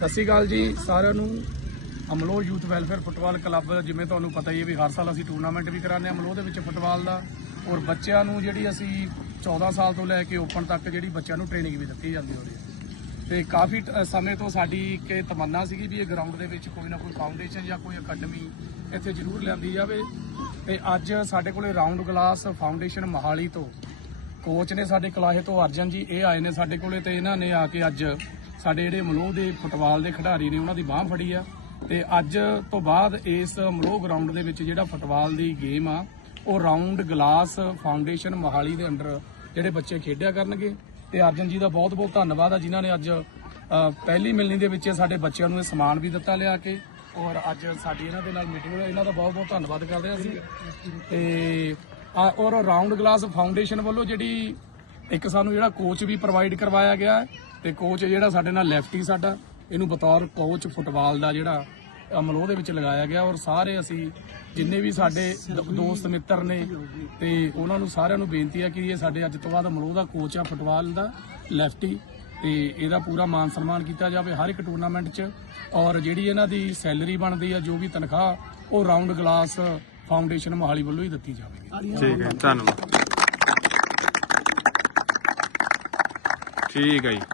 ਸਤਿ ਸ਼੍ਰੀ ਅਕਾਲ ਜੀ, ਸਾਰਿਆਂ ਨੂੰ। Amloh youth welfare football club ਜਿਵੇਂ ਤੁਹਾਨੂੰ ਪਤਾ ਹੀ ਹੈ ਵੀ ਹਰ ਸਾਲ ਅਸੀਂ ਟੂਰਨਾਮੈਂਟ ਵੀ ਕਰਾਉਂਦੇ ਹਾਂ ਅਮਲੋ ਦੇ ਵਿੱਚ ਫੁੱਟਬਾਲ ਦਾ। ਔਰ ਬੱਚਿਆਂ ਨੂੰ ਜਿਹੜੀ ਅਸੀਂ 14 ਸਾਲ ਤੋਂ ਲੈ ਕੇ ਓਪਨ ਤੱਕ ਜਿਹੜੀ ਬੱਚਿਆਂ ਨੂੰ ਟ੍ਰੇਨਿੰਗ ਵੀ ਦਿੱਤੀ ਜਾਂਦੀ ਹੋ ਰਹੀ ਹੈ ਤੇ ਕਾਫੀ ਟ- ਸਮੇਂ ਤੋਂ ਸਾਡੀ ਇੱਕ ਤਮੰਨਾ ਸੀਗੀ ਵੀ ਇਹ ਗਰਾਊਂਡ ਦੇ ਵਿੱਚ ਕੋਈ ਨਾ ਕੋਈ ਫਾਊਂਡੇਸ਼ਨ ਜਾਂ ਕੋਈ ਅਕੈਡਮੀ ਇੱਥੇ ਜ਼ਰੂਰ ਲਿਆਂਦੀ ਜਾਵੇ। ਤੇ ਅੱਜ ਸਾਡੇ ਕੋਲੇ ਰਾਉਂਡ ਗਲਾਸ ਫਾਊਂਡੇਸ਼ਨ ਮਹਾਲੀ ਤੋਂ ਕੋਚ ਨੇ ਸਾਡੇ ਕਲਾਹੇ ਤੋਂ ਅਰਜਨ ਜੀ, ਇਹ ਆਏ ਨੇ ਸਾਡੇ ਕੋਲੇ ਤੇ ਇਹਨਾਂ ਨੇ ਆ ਕੇ ਅੱਜ ਸਾਡੇ ਜਿਹੜੇ ਮਲੋਹ ਦੇ ਫੁੱਟਬਾਲ ਦੇ ਖਿਡਾਰੀ ਨੇ, ਉਹਨਾਂ ਦੀ ਬਾਹ ਫੜੀ ਆ। ਤੇ ਅੱਜ ਤੋਂ ਬਾਅਦ ਇਸ ਮਲੋਹ ਗਰਾਊਂਡ ਦੇ ਵਿੱਚ ਜਿਹੜਾ ਫੁੱਟਬਾਲ ਦੀ ਗੇਮ ਆ, ਉਹ ਰਾਉਂਡ ਗਲਾਸ ਫਾਊਂਡੇਸ਼ਨ ਮੋਹਾਲੀ ਦੇ ਅੰਡਰ ਜਿਹੜੇ ਬੱਚੇ ਖੇਡਿਆ ਕਰਨਗੇ। ਤੇ ਅਰਜਨ ਜੀ ਦਾ ਬਹੁਤ ਬਹੁਤ ਧੰਨਵਾਦ ਆ, ਜਿਨ੍ਹਾਂ ਨੇ ਅੱਜ ਪਹਿਲੀ ਮਿਲਣੀ ਦੇ ਵਿੱਚ ਸਾਡੇ ਬੱਚਿਆਂ ਨੂੰ ਇਹ ਸਮਾਨ ਵੀ ਦਿੱਤਾ ਲਿਆ ਕੇ। ਔਰ ਅੱਜ ਸਾਡੀ ਇਹਨਾਂ ਦੇ ਨਾਲ ਮੀਟਿੰਗ ਹੋਈ ਇਹਨਾਂ ਦਾ ਬਹੁਤ ਬਹੁਤ ਧੰਨਵਾਦ ਕਰਦੇ ਹਾਂ ਅਸੀਂ। ਤੇ ਔਰ ਰਾਉਂਡ ਗਲਾਸ ਫਾਊਂਡੇਸ਼ਨ ਵੱਲੋਂ ਜਿਹੜੀ ਇੱਕ ਸਾਨੂੰ ਜਿਹੜਾ ਕੋਚ ਵੀ ਪ੍ਰੋਵਾਈਡ ਕਰਵਾਇਆ ਗਿਆ ਹੈ ਤੇ ਕੋਚ ਜਿਹੜਾ ਸਾਡੇ ਨਾਲ ਲੈਫਟੀ ਸਾਡਾ, ਇਹਨੂੰ ਬਤੌਰ ਕੋਚ ਫੁੱਟਬਾਲ ਦਾ ਜਿਹੜਾ ਅਮਲੋਹ ਦੇ ਵਿੱਚ ਲਗਾਇਆ ਗਿਆ ਔਰ ਸਾਰੇ ਅਸੀਂ ਜਿੰਨੇ ਵੀ ਸਾਡੇ ਦੋਸਤ ਮਿੱਤਰ ਨੇ ਤੇ ਉਹਨਾਂ ਨੂੰ ਸਾਰਿਆਂ ਨੂੰ ਬੇਨਤੀ ਹੈ ਕਿ ਇਹ ਸਾਡੇ ਅੱਜ ਤੋਂ ਬਾਅਦ ਅਮਲੋਹ ਦਾ ਕੋਚ ਆ ਫੁੱਟਬਾਲ ਦਾ ਲੈਫਟੀ ਤੇ ਇਹਦਾ ਪੂਰਾ ਮਾਨ ਸਨਮਾਨ ਕੀਤਾ ਜਾਵੇ ਹਰ ਇੱਕ ਟੂਰਨਾਮੈਂਟ 'ਚ ਔਰ ਜਿਹੜੀ ਇਹਨਾਂ ਦੀ ਸੈਲਰੀ ਬਣਦੀ ਆ, ਜੋ ਵੀ ਤਨਖਾਹ, ਉਹ ਰਾਉਂਡ ਗਲਾਸ ਫਾਊਂਡੇਸ਼ਨ ਮੋਹਾਲੀ ਵੱਲੋਂ ਹੀ ਦਿੱਤੀ ਜਾਵੇਗੀ। ਠੀਕ ਹੈ ਧੰਨਵਾਦ। ਠੀਕ ਹੈ ਜੀ।